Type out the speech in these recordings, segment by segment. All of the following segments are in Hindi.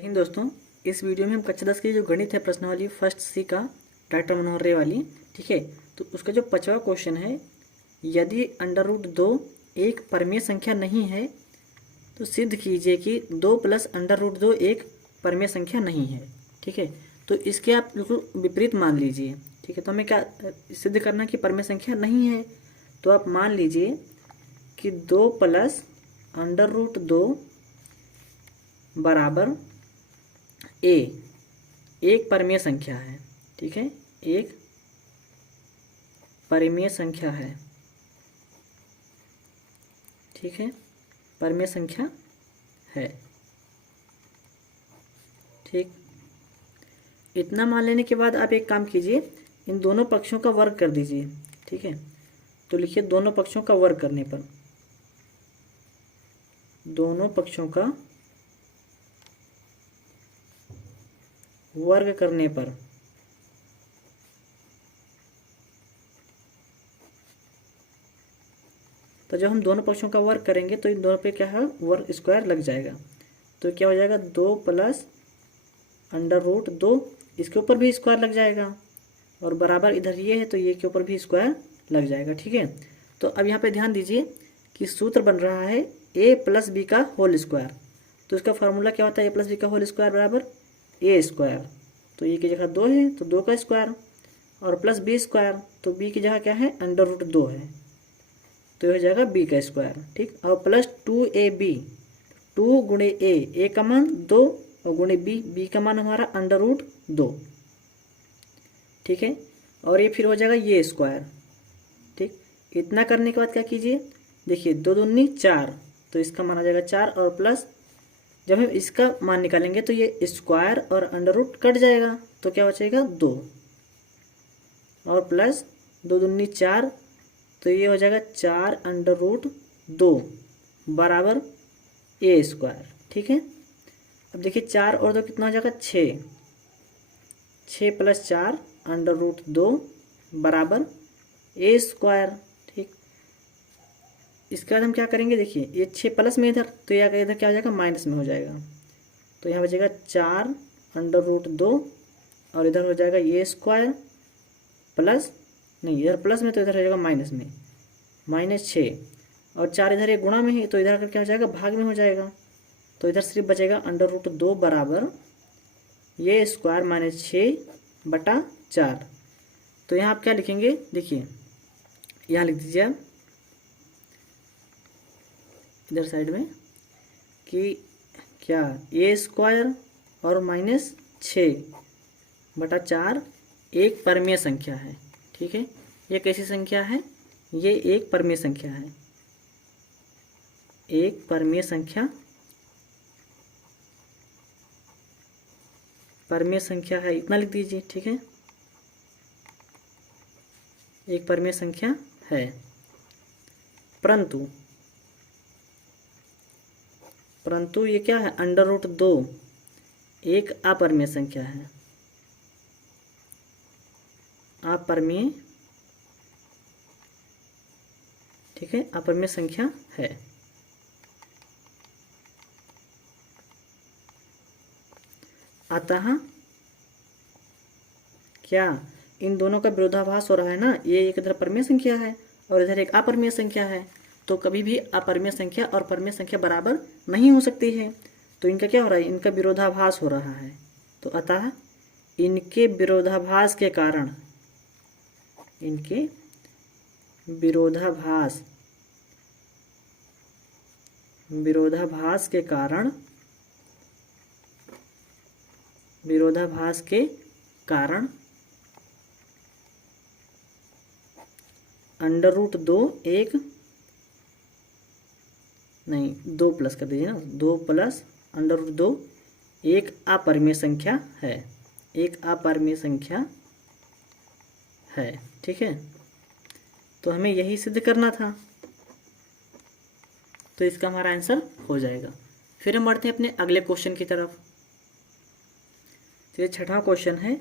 जय हिंद दोस्तों। इस वीडियो में हम कक्षा 10 की जो गणित है प्रश्नावली फर्स्ट सी का डॉक्टर मनोहर रे वाली, ठीक है। तो उसका जो 5वां क्वेश्चन है, यदि √2 एक परमेय संख्या नहीं है तो सिद्ध कीजिए कि 2 + √2 एक परमेय संख्या नहीं है, ठीक है। तो इसके आप बिल्कुल विपरीत मान लीजिए, ठीक है। तो हमें क्या सिद्ध करना कि परमेय संख्या नहीं है, तो आप मान लीजिए कि 2 + √2 बराबर ए एक परमेय संख्या है, ठीक है। एक परमेय संख्या है, ठीक है, परमेय संख्या है, ठीक। इतना मान लेने के बाद आप एक काम कीजिए, इन दोनों पक्षों का वर्ग कर दीजिए, ठीक है। तो लिखिए दोनों पक्षों का वर्ग करने पर, दोनों पक्षों का वर्ग करने पर तो जब हम दोनों पक्षों का वर्ग करेंगे तो इन दोनों पे क्या है, वर्ग स्क्वायर लग जाएगा। तो क्या हो जाएगा, 2 + √2, इसके ऊपर भी स्क्वायर लग जाएगा, और बराबर इधर ये है तो ये के ऊपर भी स्क्वायर लग जाएगा, ठीक है। तो अब यहाँ पे ध्यान दीजिए कि सूत्र बन रहा है a + b का होल स्क्वायर। तो इसका फार्मूला क्या होता है, a + b का होल स्क्वायर बराबर a²। तो ये की जगह 2 है तो 2 का स्क्वायर, और प्लस b², तो b की जगह क्या है, √2 है, तो ये हो जाएगा b का स्क्वायर, ठीक। और प्लस 2ab, 2 गुणे a का मान 2, और गुणे b का मान हमारा √2, ठीक है। और ये फिर हो जाएगा ये स्क्वायर, ठीक। इतना करने के बाद क्या कीजिए, देखिए 2 दूनी 4, तो इसका मान आ जाएगा 4, और प्लस जब हम इसका मान निकालेंगे तो ये स्क्वायर और √ कट जाएगा, तो क्या बचेगा 2, और प्लस 2 दूनी 4, तो ये हो जाएगा 4 √2 बराबर a², ठीक है। अब देखिए 4 और 2 कितना हो जाएगा, 6, 6 + 4 √2 बराबर a², ठीक। इसके बाद हम क्या करेंगे, देखिए ये 6 प्लस में इधर, तो यह इधर क्या हो जाएगा, माइनस में हो जाएगा। तो यहाँ बचेगा 4 √2, और इधर हो जाएगा a² प्लस, नहीं इधर प्लस में तो इधर हो जाएगा माइनस में, -6, और 4 इधर एक गुणा में ही, तो इधर आकर क्या हो जाएगा, भाग में हो जाएगा। तो इधर सिर्फ बचेगा √2 बराबर ये स्क्वायर -6/4। तो यहाँ आप क्या लिखेंगे, देखिए यहाँ लिख दीजिए आप इधर साइड में कि क्या a² और -6/4 एक परमेय संख्या है, ठीक है। ये कैसी संख्या है, ये एक परमेय संख्या है, एक परमेय संख्या, परमेय संख्या है, इतना लिख दीजिए, ठीक है। एक परमेय संख्या है, परंतु ये क्या है, √2 एक अपरमेय संख्या है, अपरमेय, ठीक है, अपरमेय संख्या है। अतः क्या इन दोनों का विरोधाभास हो रहा है ना, ये एक इधर परमेय संख्या है और इधर एक अपरमेय संख्या है, तो कभी भी अपरमेय संख्या और परमेय संख्या बराबर नहीं हो सकती है। तो इनका क्या हो रहा है, इनका विरोधाभास हो रहा है। तो अतः इनके विरोधाभास के कारण, इनके विरोधाभास के कारण, विरोधाभास के कारण √2 एक, नहीं 2 प्लस कर दीजिए ना, 2 + √2 एक अपरमेय संख्या है, एक अपरमेय संख्या है, ठीक है। तो हमें यही सिद्ध करना था, तो इसका हमारा आंसर हो जाएगा। फिर हम बढ़ते हैं अपने अगले क्वेश्चन की तरफ। तो ये 6वां क्वेश्चन है,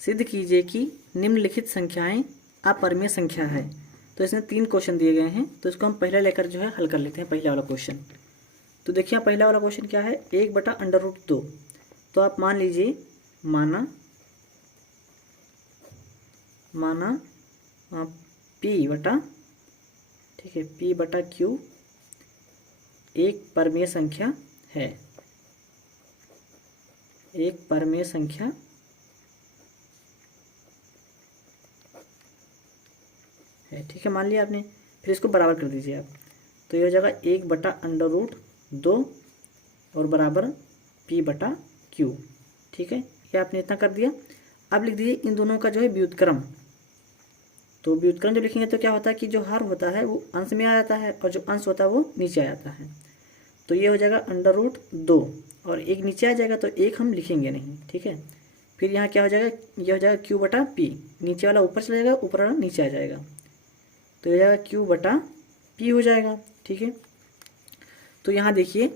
सिद्ध कीजिए कि निम्नलिखित संख्याएं अपरमेय संख्या है। तो इसमें 3 क्वेश्चन दिए गए हैं, तो इसको हम पहले लेकर जो है हल कर लेते हैं, पहला वाला क्वेश्चन। तो देखिए पहला वाला क्वेश्चन क्या है, 1/√2। तो आप मान लीजिए, माना P बटा, ठीक है, P बटा Q एक परमेय संख्या है, एक परमेय संख्या है, ठीक है, मान लिया आपने। फिर इसको बराबर कर दीजिए आप, तो ये हो जाएगा 1/√2 और बराबर P बटा Q, ठीक है, ये आपने इतना कर दिया। अब लिख दीजिए इन दोनों का जो है व्युत्क्रम। तो व्युत्क्रम जब लिखेंगे तो क्या होता है कि जो हर होता है वो अंश में आ जाता है और जो अंश होता है वो नीचे आ जाता है। तो ये हो जाएगा √2 और एक नीचे आ जाएगा तो एक हम लिखेंगे नहीं, ठीक है। फिर यहाँ क्या हो जाएगा, ये हो जाएगा Q बटा P, नीचे वाला ऊपर चला जाएगा, ऊपर वाला नीचे आ जाएगा, तो ये जाएगा Q बटा P हो जाएगा, ठीक है। तो यहाँ देखिए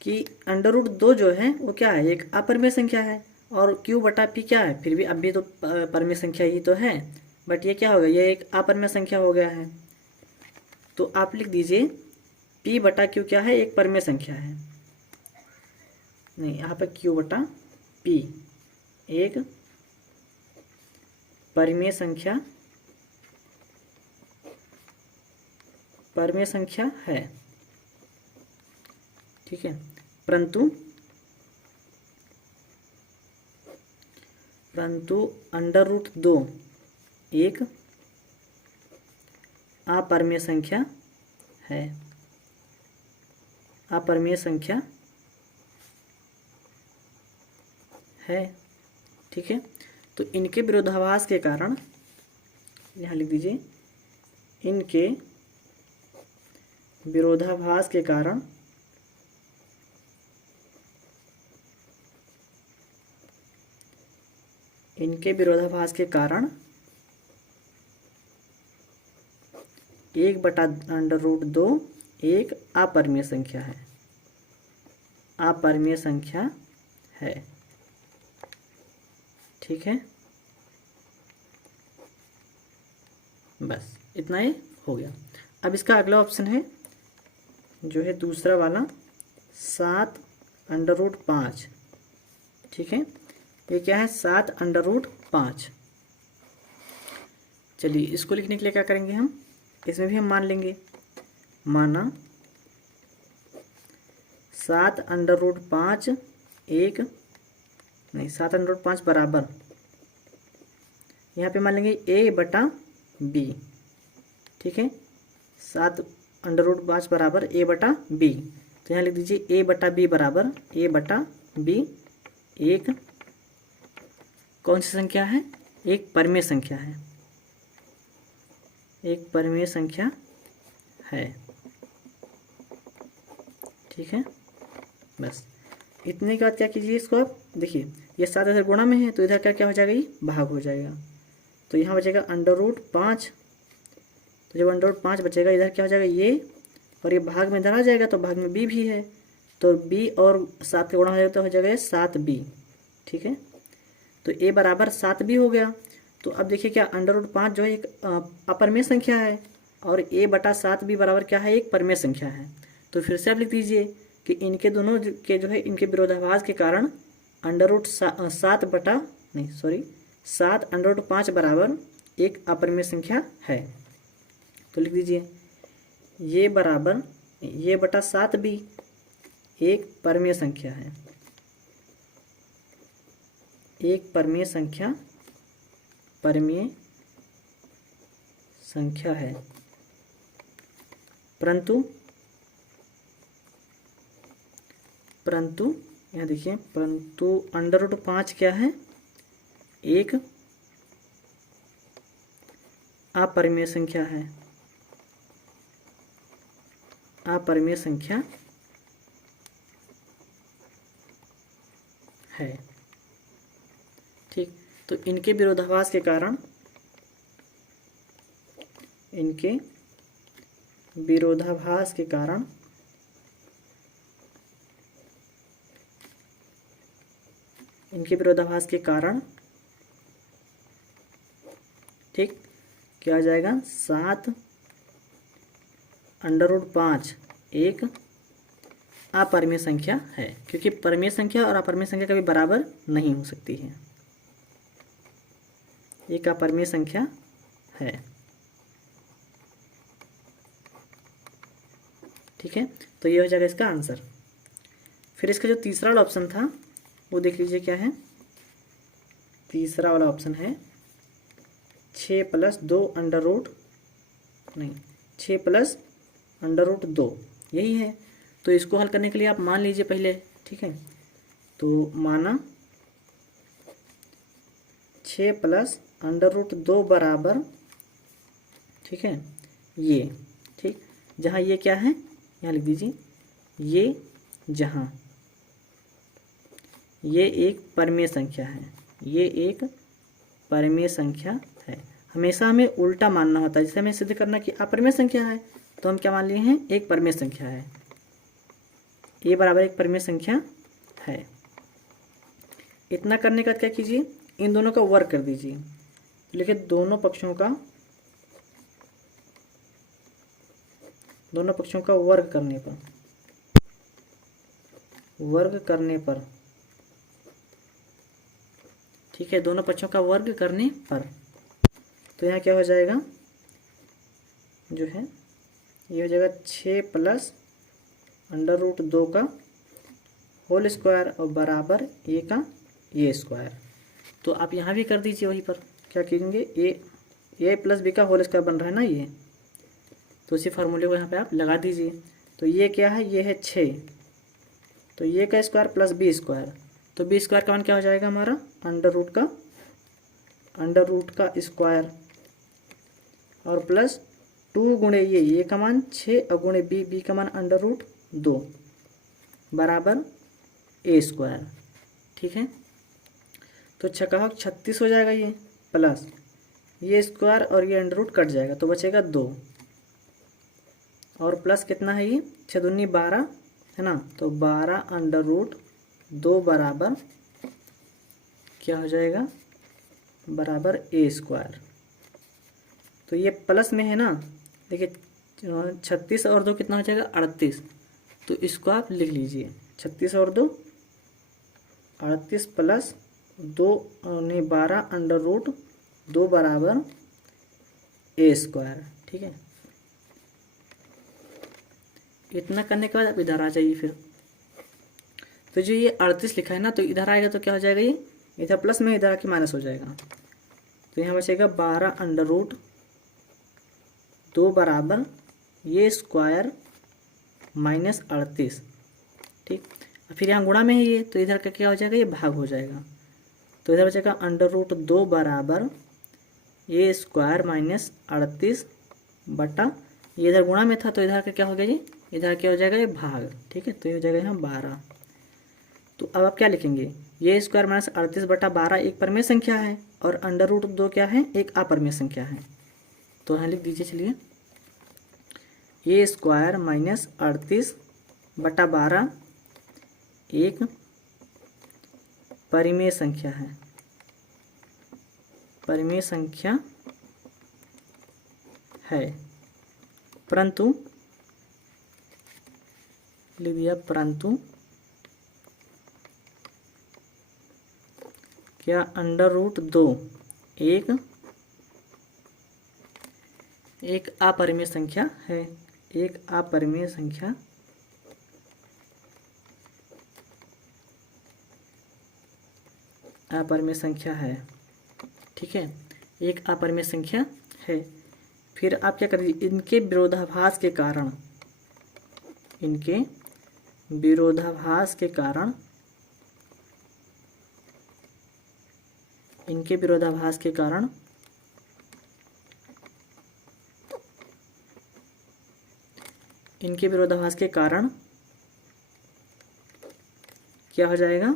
कि √2 जो है वो क्या है, एक अपरिमेय संख्या है, और Q बटा P क्या है, फिर भी अब भी तो परिमेय संख्या ही तो है, बट ये क्या हो गया, ये एक अपरिमेय संख्या हो गया है। तो आप लिख दीजिए P बटा Q क्या है, एक परिमेय संख्या है, नहीं यहाँ पे Q बटा P एक परिमेय संख्या है, ठीक है। परंतु √2 एक अपरिमेय संख्या है, अपरिमेय संख्या है, ठीक है। तो इनके विरोधाभास के कारण, यहाँ लिख दीजिए, इनके विरोधाभास के कारण इनके विरोधाभास के कारण 1/√2 एक अपरिमेय संख्या है, अपरिमेय संख्या है, ठीक है। बस इतना ही हो गया। अब इसका अगला ऑप्शन है जो है दूसरा वाला 7√5, ठीक है। ये क्या है, 7√5। चलिए इसको लिखने के लिए क्या करेंगे हम, इसमें भी हम मान लेंगे, माना 7√5 एक, नहीं 7√5 बराबर, यहाँ पे मान लेंगे A बटा B, ठीक है। 7√5 बराबर A बटा B, तो यहाँ लिख दीजिए A बटा B बराबर A बटा B एक कौन सी संख्या है, एक परिमेय संख्या है, एक परिमेय संख्या है, ठीक है। बस इतने के बाद क्या कीजिए, इसको आप देखिए, ये 7 इधर गुणा में है तो इधर क्या क्या हो जाएगा, ये भाग हो जाएगा, तो यहाँ बचेगा √5, तो जब √5 बचेगा इधर क्या हो जाएगा ये, और ये भाग में इधर आ जाएगा तो भाग में B भी है, तो B और 7 का गुणा हो जाएगा तो हो जाएगा 7B, ठीक है। तो A बराबर 7B हो गया। तो अब देखिए क्या √5 जो है एक अपरिमेय संख्या है और A बटा 7B बराबर क्या है, एक परिमेय संख्या है। तो फिर से आप लिख दीजिए कि इनके दोनों के जो है इनके विरोधाभास के कारण √5 बराबर एक अपरिमेय संख्या है। तो लिख दीजिए ये बराबर ये बटा 7B एक परिमेय संख्या है, एक परिमेय संख्या है, परंतु यहाँ देखिए, परंतु √5 क्या है, एक अपरिमेय संख्या है, अपरिमेय संख्या है, ठीक। तो इनके विरोधाभास के कारण इनके विरोधाभास के कारण ठीक क्या आ जाएगा, 7√5 एक अपरिमेय संख्या है, क्योंकि परिमेय संख्या और अपरिमेय संख्या कभी बराबर नहीं हो सकती है। एक अपरिमेय संख्या है। ठीक है, तो ये हो जाएगा इसका आंसर। फिर इसका जो तीसरा वाला ऑप्शन था वो देख लीजिए क्या है। तीसरा वाला ऑप्शन है 6 + 2 अंडर रूट, नहीं 6 + अंडर रूट 2, यही है। तो इसको हल करने के लिए आप मान लीजिए पहले। ठीक है, तो माना 6 + अंडर रूट 2 बराबर, ठीक है, ये, ठीक, जहाँ ये क्या है यहाँ लिख दीजिए, ये जहाँ ये एक परिमेय संख्या है, ये एक परिमेय संख्या है। हमेशा हमें उल्टा मानना होता है। जैसे हमें सिद्ध करना कि अपरिमेय संख्या है तो हम क्या मान लिए हैं, एक परिमेय संख्या है, ये बराबर एक परिमेय संख्या है। इतना करने के बाद क्या कीजिए, इन दोनों का वर्ग कर दीजिए। लिखिए दोनों पक्षों का वर्ग करने पर, ठीक है, दोनों पक्षों का वर्ग करने पर, तो यहाँ क्या हो जाएगा, जो है ये हो जाएगा 6 + अंडर रूट 2 का होल स्क्वायर और बराबर ए का ए स्क्वायर। तो आप यहाँ भी कर दीजिए वहीं पर, क्या करेंगे, ए + बी का होल स्क्वायर बन रहा है ना ये, तो उसी फार्मूले को यहाँ पे आप लगा दीजिए। तो ये क्या है, ये है 6, तो ये का स्क्वायर + बी स्क्वायर, तो बी स्क्वायर का मान क्या हो जाएगा हमारा, अंडर रूट का स्क्वायर और प्लस 2 गुणे ये का मान 6 और गुणे बी का मान अंडर रूट 2 बराबर ए स्क्वायर। ठीक है, तो 6 36 हो जाएगा, ये प्लस ये स्क्वायर और ये अंडर रूट कट जाएगा तो बचेगा 2 और प्लस कितना है, ये 6 दूनी 12 है ना, तो 12 अंडर रूट 2 बराबर क्या हो जाएगा, बराबर ए स्क्वायर। तो ये प्लस में है ना, देखिए 36 और 2 कितना हो जाएगा, 38, तो इसको आप लिख लीजिए 36 और 2 38 प्लस 2 नहीं 12 अंडर रूट 2 बराबर ए स्क्वायर। ठीक है, इतना करने के बाद आप इधर आ जाइए फिर। तो जो ये 38 लिखा है ना, तो इधर आएगा तो क्या हो जाएगा, ये इधर प्लस में इधर आके माइनस हो जाएगा, तो यहाँ बचेगा 12 अंडर रूट 2 बराबर ये स्क्वायर माइनस 38। ठीक, फिर यहाँ गुणा में है ये, तो इधर का क्या हो जाएगा, ये भाग हो जाएगा, तो इधर बचेगा अंडर रूट 2 बराबर ये स्क्वायर माइनस 38 बटा, ये इधर गुणा में था तो इधर का क्या हो गया, ये इधर क्या हो जाएगा, ये भाग। ठीक है, तो ये हो जाएगा यहाँ 12। तो अब आप क्या लिखेंगे, ये स्क्वायर माइनस 38 बटा 12 एक परिमेय संख्या है और अंडर रूट 2 क्या है, एक अपरिमेय संख्या है। तो यहाँ लिख दीजिए, चलिए ये स्क्वायर माइनस 38 बटा 12 एक परिमेय संख्या है, परिमेय संख्या है, परंतु लिख दिया, परंतु क्या अंडर रूट 2 एक अपरिमेय संख्या है, एक अपरिमेय संख्या है। ठीक है, एक अपरिमेय संख्या है। फिर आप क्या कर दीजिए, इनके विरोधाभास के कारण, इनके विरोधाभास के कारण, इनके विरोधाभास के कारण इनके विरोधाभास के कारण क्या हो जाएगा,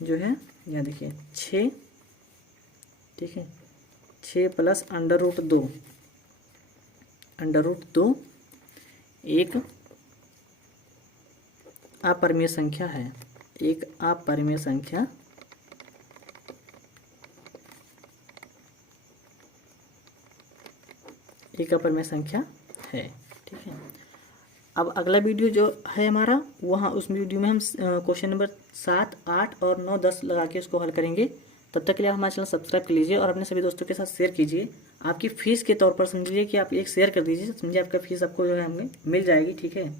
जो है यहाँ देखिए 6, ठीक है, 6 प्लस अंडर रूट 2 एक अपरिमेय संख्या है, एक अपरिमेय संख्या है। ठीक है, अब अगला वीडियो जो है हमारा, वहाँ उस वीडियो में हम क्वेश्चन नंबर 7, 8 और 9, 10 लगा के उसको हल करेंगे। तब तक के लिए आप हमारा चैनल सब्सक्राइब कर लीजिए और अपने सभी दोस्तों के साथ शेयर कीजिए। आपकी फ़ीस के तौर पर समझिए कि आप एक शेयर कर दीजिए, समझिए आपका फ़ीस आपको जो है हमें मिल जाएगी, ठीक है।